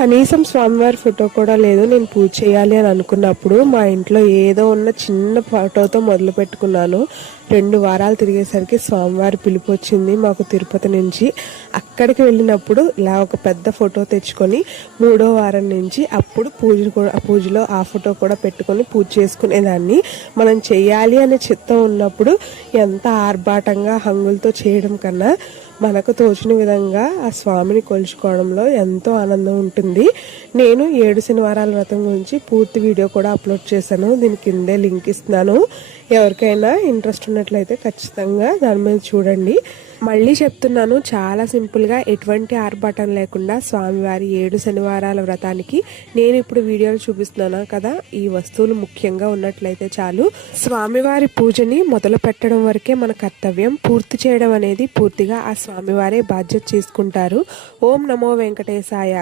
కనీసం స్వామివారి ఫోటో కూడా లేదు. నేను పూజ చేయాలి అని అనుకున్నప్పుడు మా ఇంట్లో ఏదో ఉన్న చిన్న ఫోటోతో మొదలు పెట్టుకున్నాను. 2 వారాలు తిరిగేసరికి స్వామివారి పిలుపు వచ్చింది మాకు తిరుపతి నుంచి. అక్కడికి వెళ్ళినప్పుడు ఇలా ఒక పెద్ద ఫోటో తెచ్చుకొని 3వ వారం నుంచి అప్పుడు పూజలో ఆ ఫోటో కూడా పెట్టుకొని పూజ చేసుకునేదాన్ని. మనం చెయ్యాలి అనే చిత్తం ఉన్నప్పుడు ఎంత ఆర్భాటంగా హంగులతో చేయడం కన్నా మనకు తోచిన విధంగా ఆ స్వామిని కొలుచుకోవడంలో ఎంతో ఆనందం ఉంటుంది. నేను 7 శనివారాల వ్రతం గురించి పూర్తి వీడియో కూడా అప్లోడ్ చేశాను. దీని కిందే లింక్ ఇస్తున్నాను. ఎవరికైనా ఇంట్రెస్ట్ ఉన్నట్లయితే ఖచ్చితంగా దాని మీద చూడండి. మళ్ళీ చెప్తున్నాను, చాలా సింపుల్గా ఎటువంటి ఆర్భాటం లేకుండా స్వామివారి 7 శనివారాల వ్రతానికి నేను ఇప్పుడు వీడియోలు చూపిస్తున్నాను కదా, ఈ వస్తువులు ముఖ్యంగా ఉన్నట్లయితే చాలు. స్వామివారి పూజని మొదలు పెట్టడం వరకే మన కర్తవ్యం. పూర్తి చేయడం అనేది పూర్తిగా ఆ స్వామివారే బాధ్యత తీసుకుంటారు. ఓం నమో వెంకటేశాయ.